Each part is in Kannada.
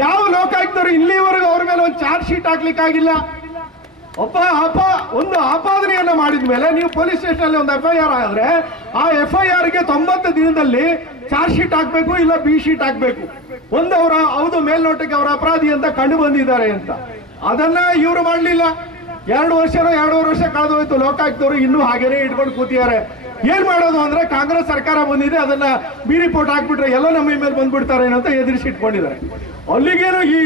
ಯಾವ ಲೋಕಾಯುಕ್ತರು ಇಲ್ಲಿವರೆಗೂ ಅವ್ರ ಮೇಲೆ ಒಂದು ಚಾರ್ಜ್ ಶೀಟ್ ಹಾಕ್ಲಿಕ್ಕೆ ಆಗಿಲ್ಲ. ಒಂದು ಆಪಾದನೆಯನ್ನ ಮಾಡಿದ ಮೇಲೆ ನೀವು ಪೊಲೀಸ್ ಸ್ಟೇಷನ್ ಅಲ್ಲಿ ಒಂದು FIR ಆದ್ರೆ ಆ FIR ಗೆ 90 ದಿನದಲ್ಲಿ ಚಾರ್ಜ್ ಶೀಟ್ ಹಾಕ್ಬೇಕು, ಇಲ್ಲ ಬಿ ಶೀಟ್ ಹಾಕ್ಬೇಕು. ಹೌದು ಮೇಲ್ನೋಟಕ್ಕೆ ಅವರ ಅಪರಾಧಿ ಅಂತ ಕಂಡು ಬಂದಿದ್ದಾರೆ ಅಂತ, ಅದನ್ನ ಇವರು ಮಾಡಲಿಲ್ಲ. 2 ವರ್ಷ ಕಳೆದೋಯ್ತು. ಲೋಕಾಯುಕ್ತರು ಇನ್ನೂ ಹಾಗೇನೆ ಇಟ್ಕೊಂಡು ಕೂತಿದ್ದಾರೆ. ಏನ್ ಮಾಡೋದು ಅಂದ್ರೆ ಕಾಂಗ್ರೆಸ್ ಸರ್ಕಾರ ಬಂದಿದೆ, ಅದನ್ನ ಬಿ ರಿಪೋರ್ಟ್ ಹಾಕ್ಬಿಟ್ರೆ ಎಲ್ಲ ನಮ್ಮ ಮೇಲೆ ಬಂದ್ಬಿಡ್ತಾರೆ ಅಂತ ಎದುರಿಸಿಟ್ಕೊಂಡಿದ್ದಾರೆ. ಅಲ್ಲಿಗೇನು ಈ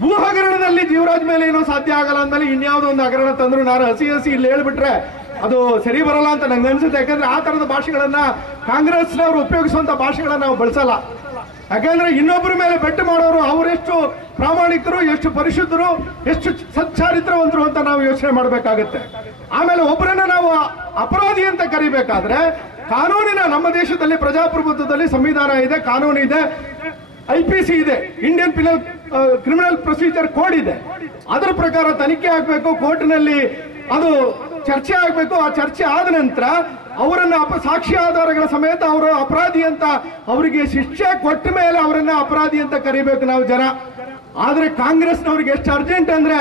ಭೂ ಹಗರಣದಲ್ಲಿ ಜೀವರಾಜ್ ಮೇಲೆ ಏನೋ ಸಾಧ್ಯ ಆಗಲ್ಲ ಅಂದ್ಮೇಲೆ ಇನ್ಯಾವುದೋ ಒಂದು ಹಗರಣ ತಂದ್ರು ನಾನು ಹಸಿ ಇಲ್ಲಿ ಹೇಳ್ಬಿಟ್ರೆ ಅದು ಸರಿ ಬರಲ್ಲ ಅಂತ ನಂಗೆ ಅನ್ಸುತ್ತೆ. ಯಾಕಂದ್ರೆ ಆ ತರದ ಭಾಷೆಗಳನ್ನ ಕಾಂಗ್ರೆಸ್ನವರು ಉಪಯೋಗಿಸುವಂತ ಭಾಷೆಗಳನ್ನ ನಾವು ಬಳಸಲ್ಲ. ಯಾಕಂದ್ರೆ ಇನ್ನೊಬ್ಬರ ಮೇಲೆ ಬೆಟ್ಟು ಮಾಡೋರು ಅವರೆಷ್ಟು ಪ್ರಾಮಾಣಿಕರು, ಎಷ್ಟು ಪರಿಶುದ್ಧರು, ಎಷ್ಟು ಸಚ್ಚಾರಿತ್ರವಂತರು ಅಂತ ನಾವು ಯೋಚನೆ ಮಾಡಬೇಕಾಗತ್ತೆ. ಆಮೇಲೆ ಒಬ್ಬರನ್ನ ನಾವು ಅಪರಾಧಿ ಅಂತ ಕರಿಬೇಕಾದ್ರೆ ಕಾನೂನಿನ, ನಮ್ಮ ದೇಶದಲ್ಲಿ ಪ್ರಜಾಪ್ರಭುತ್ವದಲ್ಲಿ ಸಂವಿಧಾನ ಇದೆ, ಕಾನೂನು ಇದೆ, IPC ಇದೆ, ಇಂಡಿಯನ್ ಕ್ರಿಮಿನಲ್ ಪ್ರೊಸೀಜರ್ ಕೋಡ್ ಇದೆ. ಅದರ ಪ್ರಕಾರ ತನಿಖೆ ಆಗಬೇಕು, ಕೋರ್ಟ್ನಲ್ಲಿ ಅದು ಚರ್ಚೆ ಆಗಬೇಕು. ಆ ಚರ್ಚೆ ಆದ ನಂತರ ಅವರನ್ನ ಸಾಕ್ಷಿ ಆಧಾರಗಳ ಸಮೇತ ಅವರು ಅಪರಾಧಿ ಅಂತ ಅವರಿಗೆ ಶಿಕ್ಷೆ ಕೊಟ್ಟ ಮೇಲೆ ಅವರನ್ನ ಅಪರಾಧಿ ಅಂತ ಕರಿಬೇಕು ನಾವು ಜನ. ಆದ್ರೆ ಕಾಂಗ್ರೆಸ್ನವ್ರಿಗೆ ಎಷ್ಟು ಅರ್ಜೆಂಟ್ ಅಂದ್ರೆ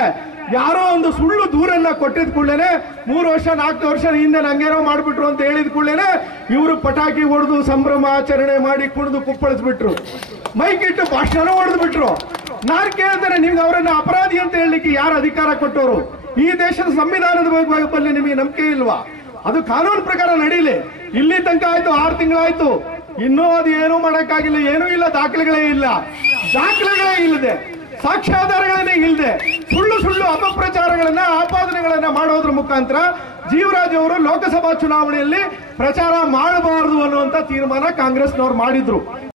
ಯಾರೋ ಒಂದು ಸುಳ್ಳು ದೂರನ್ನ ಕೊಟ್ಟಿದ ಕೂಡಲೇ 3 ವರ್ಷ 4 ವರ್ಷ ಹಿಂದೆ ನಂಗೇನೋ ಮಾಡ್ಬಿಟ್ರು ಅಂತ ಹೇಳಿದ ಕೂಡಲೇ ಇವರು ಪಟಾಕಿ ಹೊಡೆದು ಸಂಭ್ರಮ ಆಚರಣೆ ಮಾಡಿ ಕುಣಿದು ಕುಪ್ಪಳಿಸ್ಬಿಟ್ರು, ಮೈಕ್ ಇಟ್ಟು ಭಾಷಣ ಹೊಡೆದು ಬಿಟ್ರು. ನಾನು ಕೇಳ್ತೇನೆ, ನಿಮ್ಗೆ ಅವರನ್ನ ಅಪರಾಧಿ ಅಂತ ಹೇಳಲಿಕ್ಕೆ ಯಾರು ಅಧಿಕಾರ ಕೊಟ್ಟವರು? ಈ ದೇಶದ ಸಂವಿಧಾನದ ಬಗ್ಗೆ ನಿಮಗೆ ನಂಬಿಕೆ ಇಲ್ವಾ? ಅದು ಕಾನೂನು ಪ್ರಕಾರ ನಡೀಲಿ. ಇಲ್ಲಿ ತನಕ ಆಯ್ತು, 6 ತಿಂಗಳಾಯ್ತು, ಇನ್ನೂ ಅದು ಏನೂ ಮಾಡಕ್ಕಾಗಿಲ್ಲ, ಏನೂ ಇಲ್ಲ, ದಾಖಲೆಗಳೇ ಇಲ್ಲದೆ, ಸಾಕ್ಷ್ಯಾಧಾರಗಳನ್ನೇ ಇಲ್ಲದೆ ಸುಳ್ಳು ಅಪಪ್ರಚಾರಗಳನ್ನ, ಆಪಾದನೆಗಳನ್ನ ಮಾಡೋದ್ರ ಮುಖಾಂತರ ಜೀವರಾಜ್ ಅವರು ಲೋಕಸಭಾ ಚುನಾವಣೆಯಲ್ಲಿ ಪ್ರಚಾರ ಮಾಡಬಾರದು ಅನ್ನುವಂತ ತೀರ್ಮಾನ ಕಾಂಗ್ರೆಸ್ನವ್ರು ಮಾಡಿದ್ರು.